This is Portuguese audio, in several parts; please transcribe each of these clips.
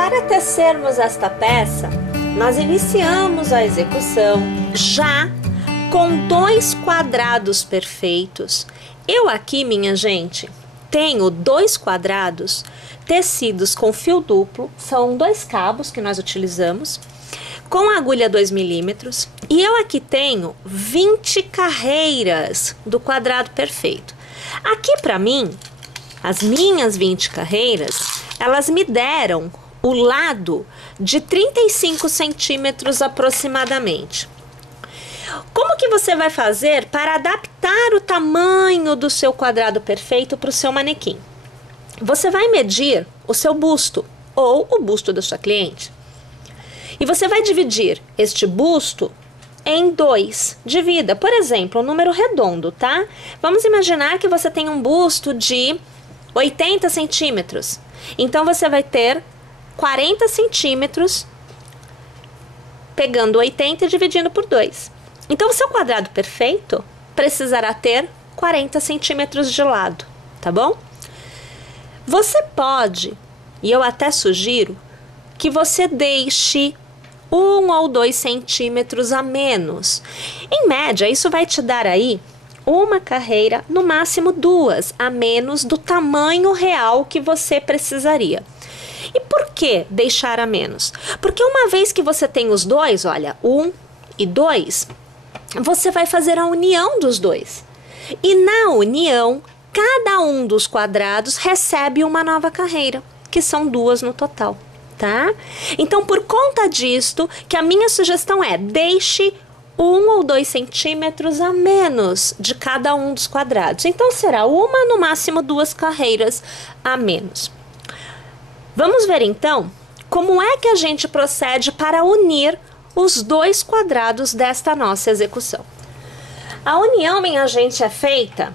Para tecermos esta peça, nós iniciamos a execução já com 2 quadrados perfeitos. Eu aqui, minha gente, tenho 2 quadrados tecidos com fio duplo, são 2 cabos que nós utilizamos, com agulha 2 milímetros, e eu aqui tenho 20 carreiras do quadrado perfeito. Aqui para mim, as minhas 20 carreiras, elas me deram o lado de 35 centímetros aproximadamente. Como que você vai fazer para adaptar o tamanho do seu quadrado perfeito para o seu manequim? Você vai medir o seu busto ou o busto da sua cliente. E você vai dividir este busto em 2. Divida, por exemplo, um número redondo, tá? Vamos imaginar que você tem um busto de 80 centímetros. Então, você vai ter 40 centímetros pegando 80 e dividindo por 2. Então, o seu quadrado perfeito precisará ter 40 centímetros de lado, tá bom? Você pode, e eu até sugiro, que você deixe 1 ou 2 centímetros a menos. Em média, isso vai te dar aí uma carreira, no máximo 2, a menos do tamanho real que você precisaria. E por que deixar a menos? Porque uma vez que você tem os dois, olha, 1 e 2, você vai fazer a união dos dois. E na união, cada um dos quadrados recebe uma nova carreira, que são 2 no total, tá? Então, por conta disto, que a minha sugestão é, deixe 1 ou 2 centímetros a menos de cada um dos quadrados. Então, será uma, no máximo 2 carreiras a menos. Vamos ver, então, como é que a gente procede para unir os 2 quadrados desta nossa execução. A união, minha gente, é feita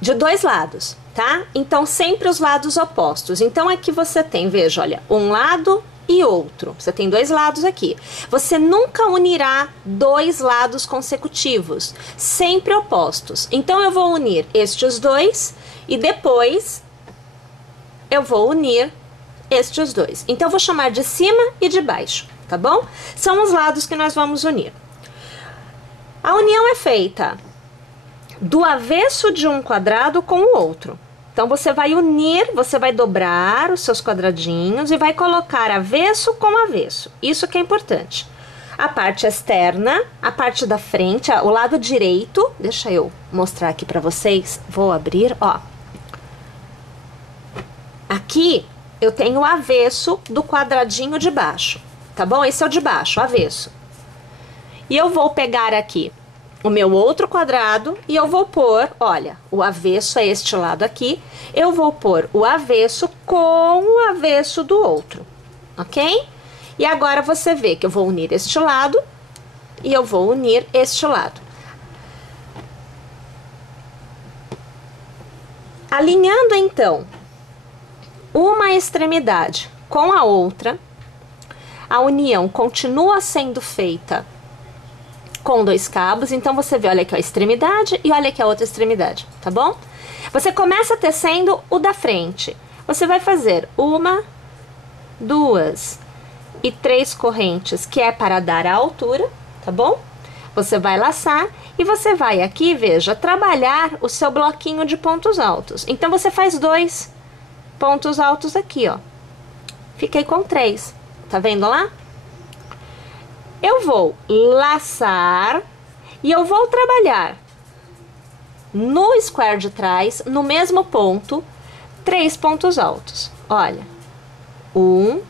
de 2 lados, tá? Então, sempre os lados opostos. Então, aqui você tem, veja, olha, um lado e outro. Você tem 2 lados aqui. Você nunca unirá 2 lados consecutivos, sempre opostos. Então, eu vou unir estes 2 e depois eu vou unir estes 2. Então, eu vou chamar de cima e de baixo, tá bom? São os lados que nós vamos unir. A união é feita do avesso de um quadrado com o outro. Então, você vai unir, você vai dobrar os seus quadradinhos e vai colocar avesso com avesso. Isso que é importante. A parte externa, a parte da frente, o lado direito, deixa eu mostrar aqui pra vocês. Vou abrir, ó. Aqui eu tenho o avesso do quadradinho de baixo, tá bom? Esse é o de baixo, o avesso. E eu vou pegar aqui o meu outro quadrado e eu vou pôr, olha, o avesso é este lado aqui, eu vou pôr o avesso com o avesso do outro, ok? E agora você vê que eu vou unir este lado e eu vou unir este lado. Alinhando, então, uma extremidade com a outra, a união continua sendo feita com 2 cabos, então você vê, olha aqui a extremidade e olha aqui a outra extremidade, tá bom? Você começa tecendo o da frente. Você vai fazer 1, 2 e 3 correntes, que é para dar a altura, tá bom? Você vai laçar e você vai aqui, veja, trabalhar o seu bloquinho de pontos altos. Então, você faz 2 pontos altos aqui, ó. Fiquei com 3, tá vendo lá? Eu vou laçar e eu vou trabalhar no square de trás, no mesmo ponto, 3 pontos altos. Olha, 1,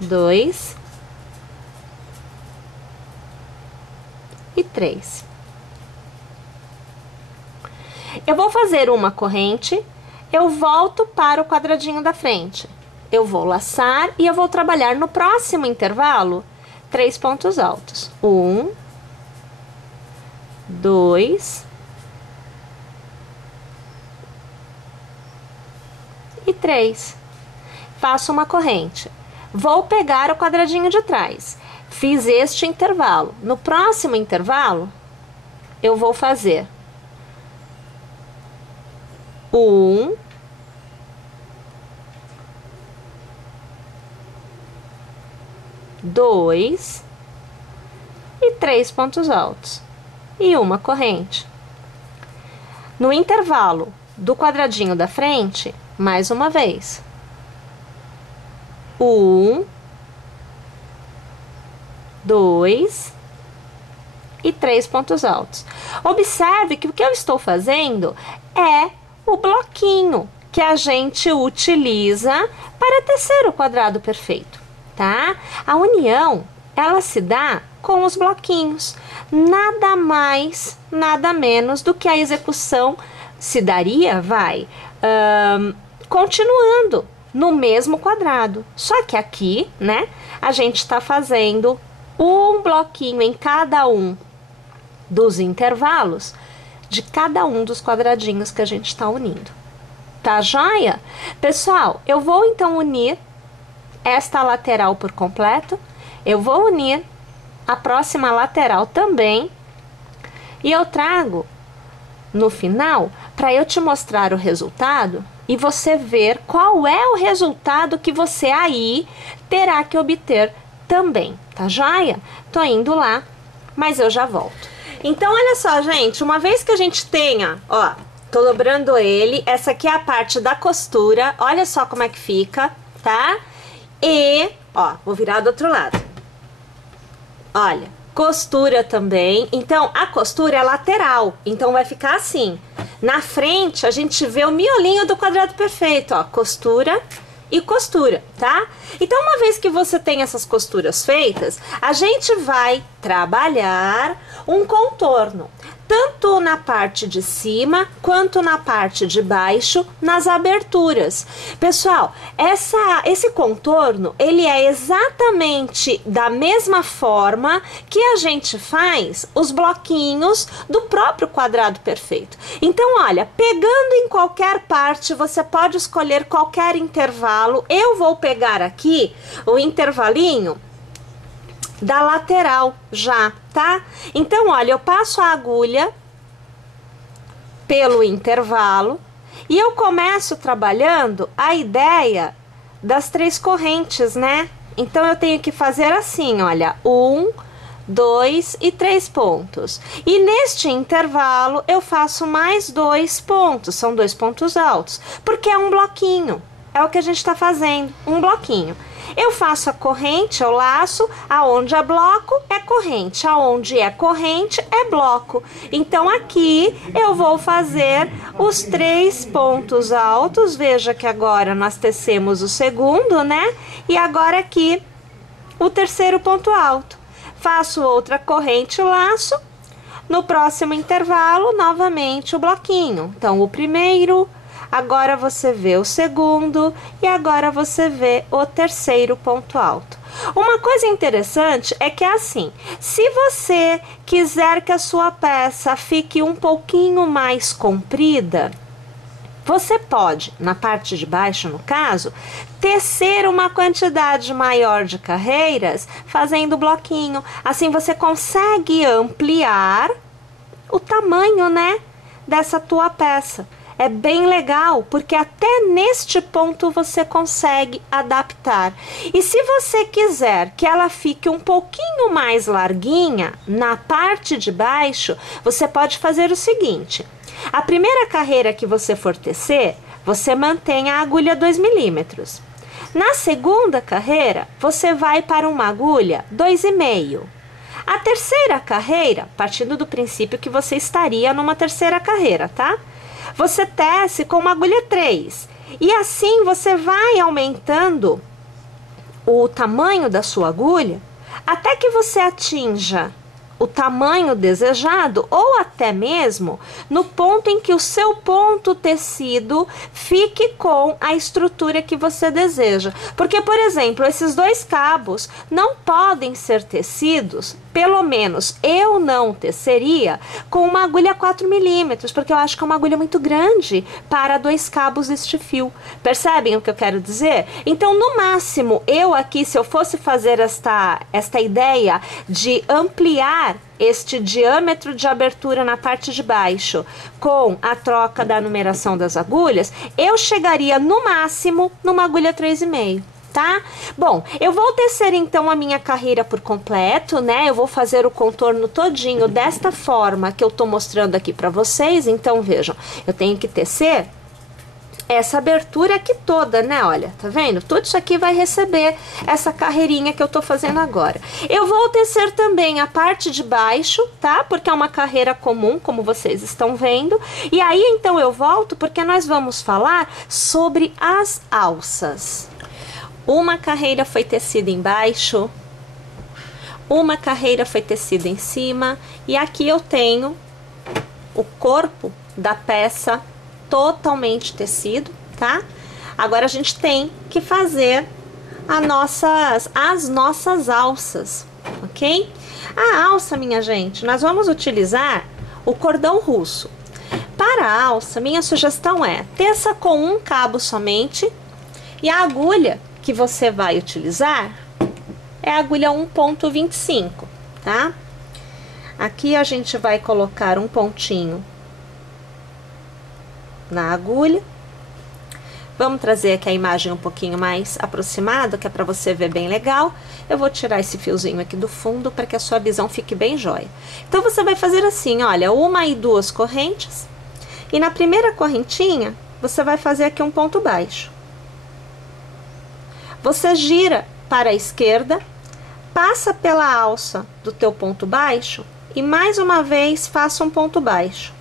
2 e 3. Eu vou fazer uma corrente, eu volto para o quadradinho da frente. Eu vou laçar e eu vou trabalhar no próximo intervalo 3 pontos altos. 1, 2 e 3. Faço uma corrente. Vou pegar o quadradinho de trás. Fiz este intervalo. No próximo intervalo, eu vou fazer 1, 2 e 3 pontos altos e uma corrente. No intervalo do quadradinho da frente, mais uma vez. 1, 2 e 3 pontos altos. Observe que o que eu estou fazendo é o bloquinho que a gente utiliza para tecer o quadrado perfeito, tá? A união, ela se dá com os bloquinhos. Nada mais, nada menos do que a execução se daria, continuando no mesmo quadrado. Só que aqui, né, a gente está fazendo um bloquinho em cada um dos intervalos de cada um dos quadradinhos que a gente está unindo. Tá joia? Pessoal, eu vou então unir esta lateral por completo. Eu vou unir a próxima lateral também. E eu trago no final para eu te mostrar o resultado e você ver qual é o resultado que você aí terá que obter também, tá joia? Tô indo lá, mas eu já volto. Então, olha só, gente, uma vez que a gente tenha, ó, tô dobrando ele, essa aqui é a parte da costura, olha só como é que fica, tá? E, ó, vou virar do outro lado. Olha, costura também. Então, a costura é lateral, então vai ficar assim. Na frente, a gente vê o miolinho do quadrado perfeito, ó, costura e costura, tá? Então, uma vez que você tem essas costuras feitas, a gente vai trabalhar um contorno, tanto na parte de cima quanto na parte de baixo, nas aberturas. Pessoal, esse contorno, ele é exatamente da mesma forma que a gente faz os bloquinhos do próprio quadrado perfeito. Então, olha, pegando em qualquer parte, você pode escolher qualquer intervalo. Eu vou pegar aqui o intervalinho da lateral já, tá? Então, olha, eu passo a agulha pelo intervalo e eu começo trabalhando a ideia das 3 correntes, né? Então, eu tenho que fazer assim, olha, 1, 2 e 3 pontos. E neste intervalo, eu faço mais 2 pontos, são 2 pontos altos, porque é um bloquinho. É o que a gente está fazendo, um bloquinho. Eu faço a corrente, eu laço, aonde é bloco é corrente, aonde é corrente é bloco. Então, aqui eu vou fazer os 3 pontos altos, veja que agora nós tecemos o segundo, né? E agora aqui o terceiro ponto alto. Faço outra corrente, laço, no próximo intervalo, novamente o bloquinho. Então, o primeiro... Agora você vê o segundo e agora você vê o terceiro ponto alto. Uma coisa interessante é que é assim, se você quiser que a sua peça fique um pouquinho mais comprida, você pode, na parte de baixo no caso, tecer uma quantidade maior de carreiras fazendo bloquinho. Assim você consegue ampliar o tamanho, né, dessa tua peça. É bem legal, porque até neste ponto você consegue adaptar. E se você quiser que ela fique um pouquinho mais larguinha, na parte de baixo, você pode fazer o seguinte. A primeira carreira que você for tecer, você mantém a agulha 2 milímetros. Na segunda carreira, você vai para uma agulha 2,5. A terceira carreira, partindo do princípio que você estaria numa terceira carreira, tá? Você tece com uma agulha 3 e assim você vai aumentando o tamanho da sua agulha até que você atinja o tamanho desejado ou até mesmo no ponto em que o seu ponto tecido fique com a estrutura que você deseja. Porque, por exemplo, esses 2 cabos não podem ser tecidos, pelo menos eu não teceria, com uma agulha 4 milímetros, porque eu acho que é uma agulha muito grande para 2 cabos deste fio. Percebem o que eu quero dizer? Então, no máximo, eu aqui, se eu fosse fazer esta ideia de ampliar este diâmetro de abertura na parte de baixo com a troca da numeração das agulhas, eu chegaria no máximo numa agulha 3,5, tá? Bom, eu vou tecer então a minha carreira por completo, né? Eu vou fazer o contorno todinho desta forma que eu tô mostrando aqui pra vocês. Então, vejam, eu tenho que tecer essa abertura aqui toda, né? Olha, tá vendo? Tudo isso aqui vai receber essa carreirinha que eu tô fazendo agora. Eu vou tecer também a parte de baixo, tá? Porque é uma carreira comum, como vocês estão vendo. E aí, então, eu volto porque nós vamos falar sobre as alças. Uma carreira foi tecida embaixo, uma carreira foi tecida em cima, e aqui eu tenho o corpo da peça totalmente tecido, tá? Agora a gente tem que fazer as nossas alças, ok? A alça, minha gente, nós vamos utilizar o cordão russo. Para a alça, minha sugestão é teça com um cabo somente, e a agulha que você vai utilizar é a agulha 1,25, tá? Aqui a gente vai colocar um pontinho na agulha. Vamos trazer aqui a imagem um pouquinho mais aproximada, que é para você ver bem legal. Eu vou tirar esse fiozinho aqui do fundo para que a sua visão fique bem jóia. Então, você vai fazer assim, olha, 1 e 2 correntes. E na primeira correntinha, você vai fazer aqui um ponto baixo. Você gira para a esquerda, passa pela alça do teu ponto baixo e mais uma vez faça um ponto baixo.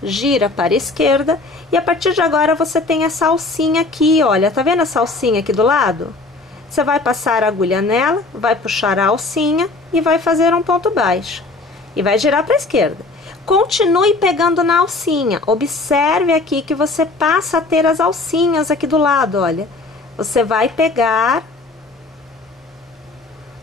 Gira para a esquerda e a partir de agora você tem essa alcinha aqui, olha, tá vendo essa alcinha aqui do lado? Você vai passar a agulha nela, vai puxar a alcinha e vai fazer um ponto baixo. E vai girar para a esquerda. Continue pegando na alcinha, observe aqui que você passa a ter as alcinhas aqui do lado, olha. Você vai pegar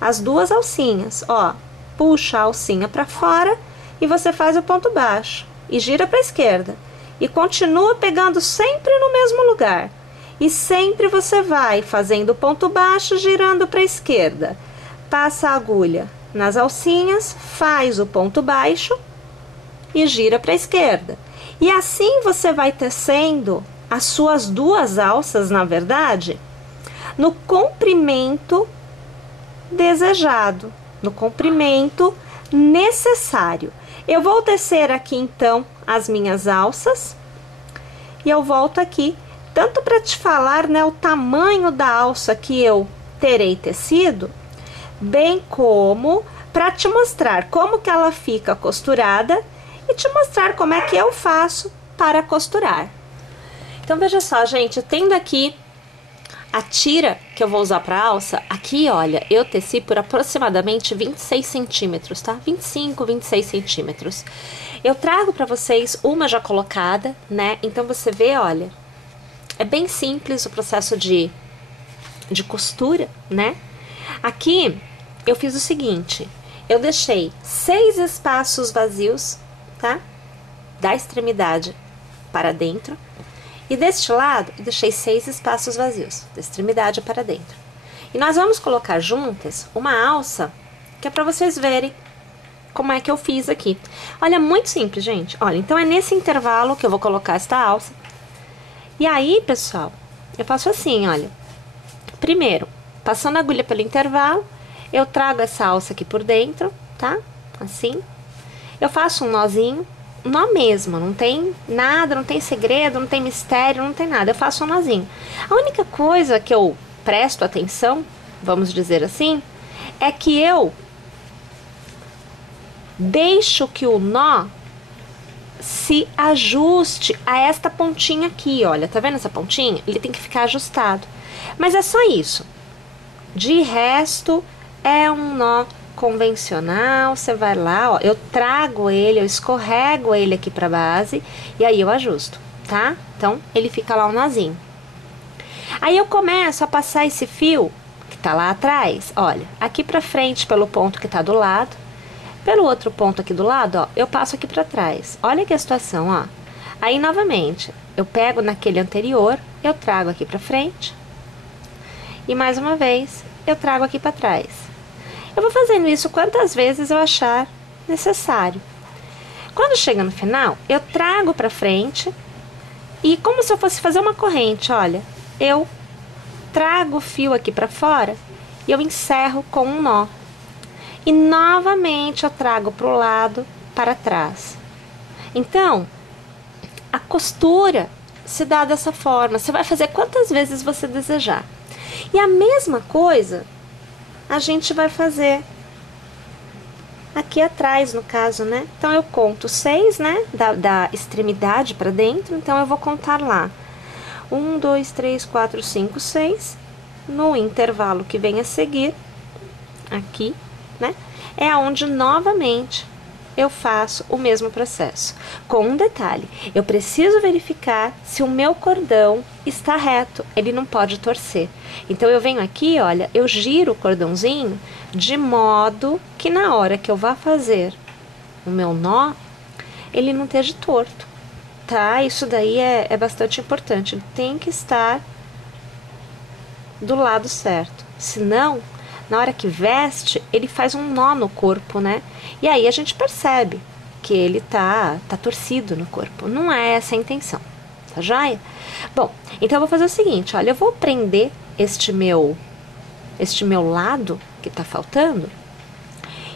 as duas alcinhas, ó, puxa a alcinha para fora e você faz o ponto baixo. E gira para a esquerda. E continua pegando sempre no mesmo lugar. E sempre você vai fazendo ponto baixo, girando para a esquerda. Passa a agulha nas alcinhas, faz o ponto baixo e gira para a esquerda. E assim você vai tecendo as suas duas alças, na verdade, no comprimento desejado, no comprimento necessário. Eu vou tecer aqui então as minhas alças e eu volto aqui, tanto para te falar, né, o tamanho da alça que eu terei tecido, bem como para te mostrar como que ela fica costurada e te mostrar como é que eu faço para costurar. Então, veja só, gente, tendo aqui a tira que eu vou usar para alça, aqui, olha, eu teci por aproximadamente 26 centímetros, tá? 25, 26 centímetros. Eu trago para vocês uma já colocada, né? Então, você vê, olha, é bem simples o processo de costura, né? Aqui, eu fiz o seguinte, eu deixei 6 espaços vazios, tá? Da extremidade para dentro. E deste lado, eu deixei 6 espaços vazios, da extremidade para dentro. E nós vamos colocar juntas uma alça, que é para vocês verem como é que eu fiz aqui. Olha, muito simples, gente. Olha, então é nesse intervalo que eu vou colocar esta alça. E aí, pessoal, eu faço assim, olha. Primeiro, passando a agulha pelo intervalo, eu trago essa alça aqui por dentro, tá? Assim. Eu faço um nozinho. Nó mesmo, não tem nada, não tem segredo, não tem mistério, não tem nada, eu faço um nozinho. A única coisa que eu presto atenção, vamos dizer assim, é que eu deixo que o nó se ajuste a esta pontinha aqui, olha, tá vendo essa pontinha? Ele tem que ficar ajustado, mas é só isso. De resto, é um nó convencional, você vai lá, ó, eu trago ele, eu escorrego ele aqui pra base e aí eu ajusto, tá? Então, ele fica lá um nozinho. Aí eu começo a passar esse fio que tá lá atrás, olha, aqui pra frente pelo ponto que tá do lado, pelo outro ponto aqui do lado, ó, eu passo aqui pra trás. Olha que a situação, ó. Aí, novamente, eu pego naquele anterior, eu trago aqui pra frente e mais uma vez, eu trago aqui pra trás. Eu vou fazendo isso quantas vezes eu achar necessário. Quando chega no final, eu trago pra frente e como se eu fosse fazer uma corrente, olha, eu trago o fio aqui para fora e eu encerro com um nó. E novamente eu trago para o lado, para trás. Então, a costura se dá dessa forma. Você vai fazer quantas vezes você desejar. E a mesma coisa a gente vai fazer aqui atrás, no caso, né? Então, eu conto 6, né? Da extremidade para dentro. Então, eu vou contar lá. 1, 2, 3, 4, 5, 6. No intervalo que vem a seguir, aqui, né? É onde novamente eu faço o mesmo processo. Com um detalhe, eu preciso verificar se o meu cordão está reto, ele não pode torcer. Então, eu venho aqui, olha, eu giro o cordãozinho de modo que na hora que eu vá fazer o meu nó, ele não esteja torto, tá? Isso daí é bastante importante, ele tem que estar do lado certo, senão na hora que veste, ele faz um nó no corpo, né? E aí a gente percebe que ele tá torcido no corpo. Não é essa a intenção, tá joia? Bom, então eu vou fazer o seguinte, olha, eu vou prender este meu lado que tá faltando.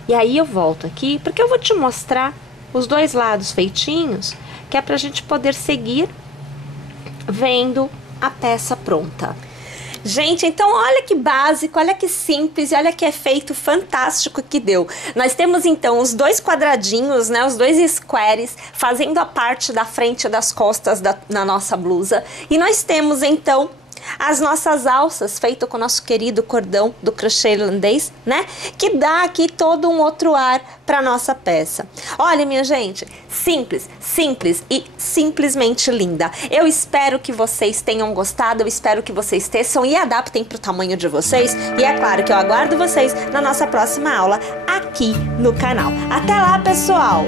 E aí eu volto aqui, porque eu vou te mostrar os dois lados feitinhos, que é pra gente poder seguir vendo a peça pronta. Gente, então olha que básico, olha que simples e olha que efeito fantástico que deu. Nós temos então os dois quadradinhos, né, os dois squares fazendo a parte da frente e das costas na nossa blusa. E nós temos então as nossas alças feito com o nosso querido cordão do crochê irlandês, né? Que dá aqui todo um outro ar para nossa peça. Olha, minha gente, simples, simples e simplesmente linda. Eu espero que vocês tenham gostado, eu espero que vocês teçam e adaptem para o tamanho de vocês. E é claro que eu aguardo vocês na nossa próxima aula aqui no canal. Até lá, pessoal!